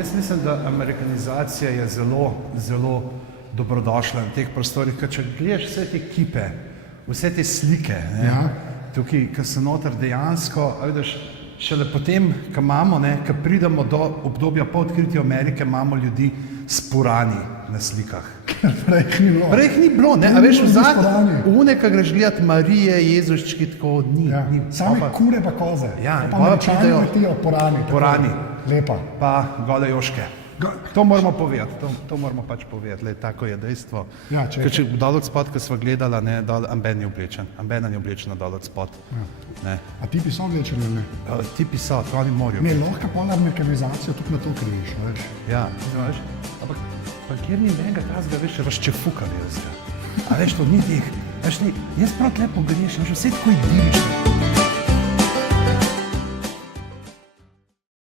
Jaz mislim, da amerikanizacija je zelo, zelo dobrodošla na teh prostorih, ker če gledaš vse te kipe, vse te slike, ne, tukaj, ki so noter dejansko, vidiš, šele potem, ko imamo, ne, ko pridemo do obdobja po odkritju Amerike, imamo ljudi s purani na slikah. Prej jih ni bilo. Prej jih ni bilo, ne, a veš, une, ko greš gledati Marije, Jezuščki, tako ni. Same kure pa koze. Ja, pa Američani letijo porani. Porani. Lepa. Pa gole joške. To moramo povedati, to moramo pač povedati, le, tako je dejstvo. Ja, ker če dol od spod, ko sva gledala, ne, dol amben je oblečen, ambena ni oblečena dol od spod. Ja. A tipi so oblečeni, ne? Tipi so, to oni morajo. Ne, lahko polar mekanizacijo tudi na to kriviš, veš. Ja, veš, ampak pa kjer ni menega tazga, veš, razčefuka velska. A veš, to ni teh, veš, jaz prav tle pogrešam, veš, vse tako idilično.